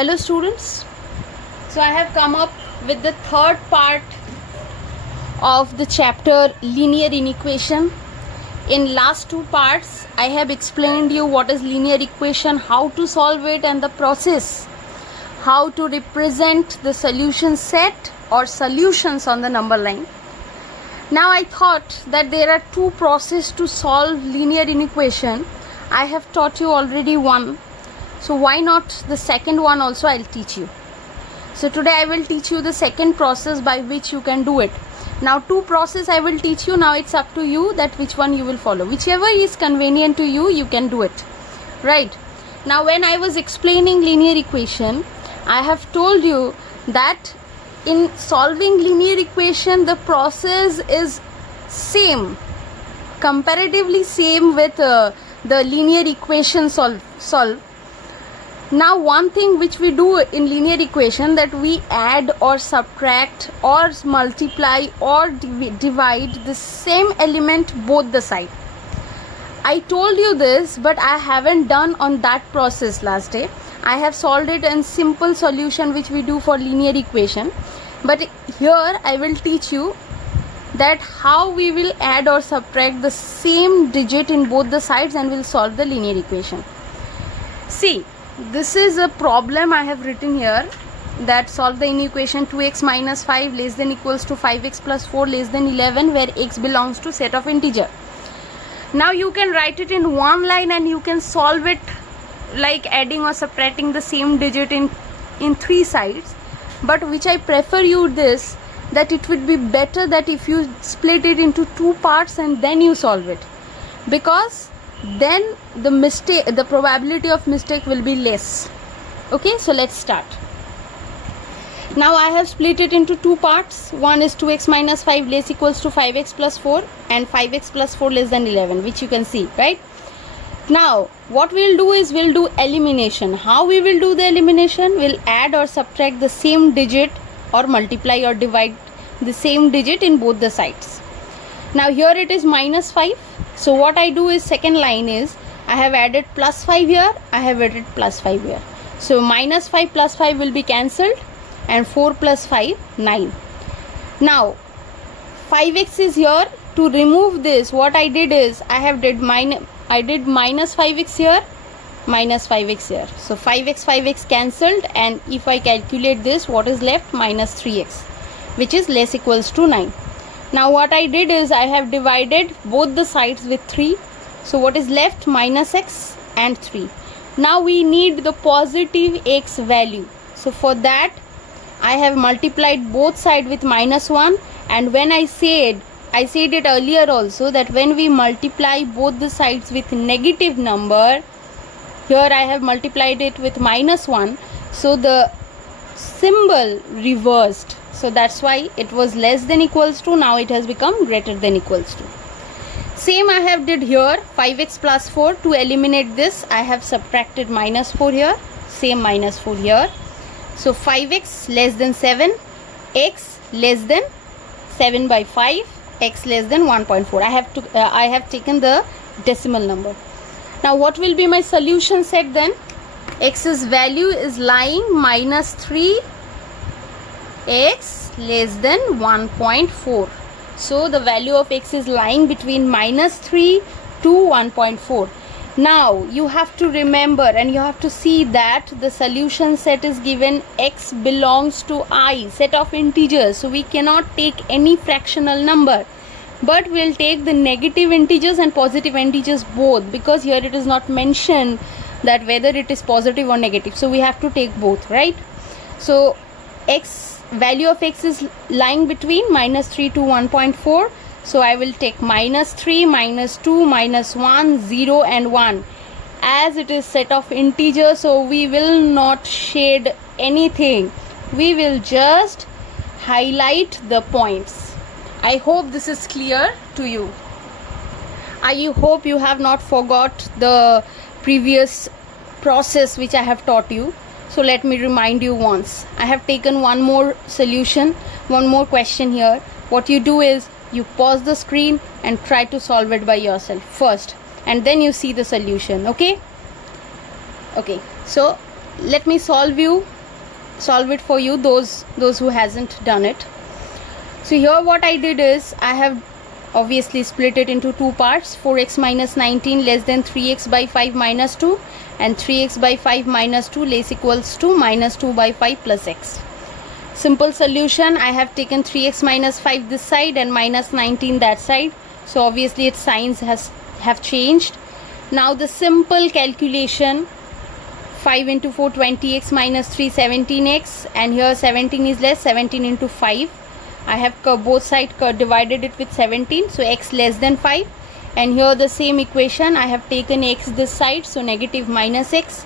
Hello students, so I have come up with the third part of the chapter linear inequation. In last two parts I have explained you what is linear equation, how to solve it and the process, how to represent the solution set or solutions on the number line. Now I thought that there are two processes to solve linear inequation. I have taught you already one. So why not the second one also I'll teach you. So today I will teach you the second process by which you can do it. Now two process I will teach you. Now it's up to you that which one you will follow. Whichever is convenient to you, you can do it. Right. Now when I was explaining linear equation, I have told you that in solving linear equation the process is same, comparatively same with the linear equation solve. Now one thing which we do in linear equation, that we add or subtract or multiply or divide the same element both the side. I told you this, but I haven't done on that process last day. I have solved it in simple solution which we do for linear equation, but here I will teach you that how we will add or subtract the same digit in both the sides and will solve the linear equation. See, this is a problem I have written here, that solve the inequation 2x minus 5 less than equals to 5x plus 4 less than 11, where x belongs to set of integer. Now you can write it in one line and you can solve it like adding or subtracting the same digit in three sides, but which I prefer you this, that it would be better that if you split it into two parts and then you solve it, because then the probability of mistake will be less. Okay, so let's start. Now I have split it into two parts. One is 2x minus 5 less equals to 5x plus 4 and 5x plus 4 less than 11, which you can see, right? Now what we'll do is we'll do elimination. How we will do the elimination? We'll add or subtract the same digit or multiply or divide the same digit in both the sides. Now here it is minus 5. So what I do is, second line is, I have added plus 5 here, I have added plus 5 here. So minus 5 plus 5 will be cancelled and 4 plus 5, 9. Now 5x is here. To remove this, what I did is I did minus 5x here, minus 5x here. So 5x cancelled, and if I calculate this, what is left? Minus 3x, which is less equals to 9. Now what I did is I have divided both the sides with 3. So what is left? Minus x and 3. Now we need the positive x value. So for that I have multiplied both sides with minus 1. And when I said it earlier also, that when we multiply both the sides with negative number, here I have multiplied it with minus 1. So the symbol reversed. So that's why it was less than equals to, now it has become greater than equals to. Same I have did here, 5x plus 4. To eliminate this, I have subtracted minus 4 here, same minus 4 here. So 5x less than 7, x less than 7 by 5, x less than 1.4. I have taken the decimal number. Now what will be my solution set then? X's value is lying minus 3, x less than 1.4. So the value of x is lying between minus 3 to 1.4. Now you have to remember and you have to see that the solution set is given x belongs to I, set of integers. So we cannot take any fractional number, but we'll take the negative integers and positive integers both, because here it is not mentioned that whether it is positive or negative. So we have to take both, right? So value of x is lying between minus 3 to 1.4. So I will take minus 3, minus 2, minus 1, 0 and 1. As it is set of integers, so we will not shade anything. We will just highlight the points. I hope this is clear to you. I hope you have not forgot the previous process which I have taught you. So let me remind you once. I have taken one more solution, one more question here. What you do is you pause the screen and try to solve it by yourself first, and then you see the solution. Okay, so let me solve it for you, those who hasn't done it. So here what I did is I have obviously split it into two parts. 4x minus 19 less than 3x by 5 minus 2, and 3x by 5 minus 2 less equals to minus 2 by 5 plus x. Simple solution. I have taken 3x minus 5 this side and minus 19 that side, so obviously its signs have changed. Now the simple calculation, 5 into 4 20x minus 3 17x, and here 17 is less, 17 into 5. I have both sides divided it with 17, so x less than 5. And here the same equation, I have taken x this side, so negative minus x,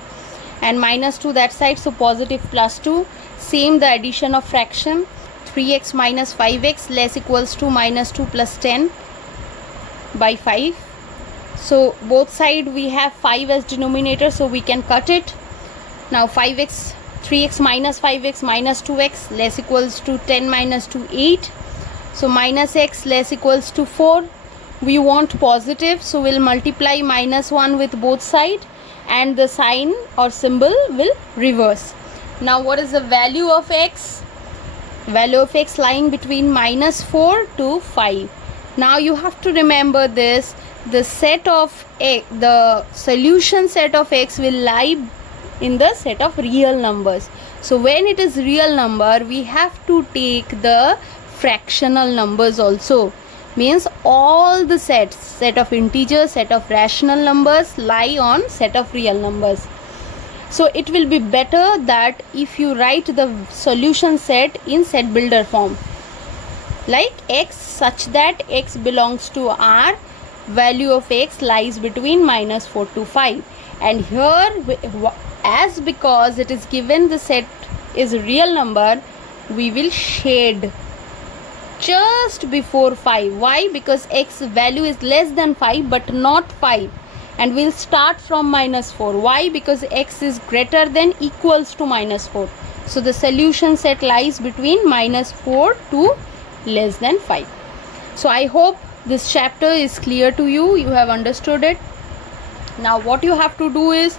and minus 2 that side, so positive plus 2. Same the addition of fraction, 3x minus 5x less equals to minus 2 plus 10 by 5. So both side we have 5 as denominator, so we can cut it. Now 3x minus 5x minus 2x less equals to 10 minus 2 8, so minus x less equals to 4. We want positive, so we'll multiply minus 1 with both sides, and the sign or symbol will reverse. Now what is the value of x? Value of x lying between minus 4 to 5. Now you have to remember this, the set of x, the solution set of x will lie in the set of real numbers. So when it is real number, we have to take the fractional numbers also. Means all the set of integers, set of rational numbers lie on set of real numbers. So it will be better that if you write the solution set in set builder form, like x such that x belongs to R, value of x lies between minus 4 to 5. And here, as because it is given the set is real number, we will shade just before 5. Why? Because x value is less than 5 but not 5, and we'll start from minus 4. Why? Because x is greater than equals to minus 4. So the solution set lies between minus 4 to less than 5. So I hope this chapter is clear to you. You have understood it. Now what you have to do is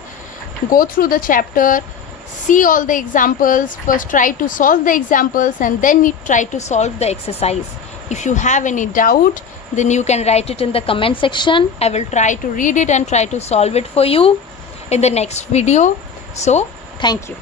go through the chapter, see all the examples, first try to solve the examples, and then try to solve the exercise. If you have any doubt, then you can write it in the comment section. I will try to read it and try to solve it for you in the next video. So thank you.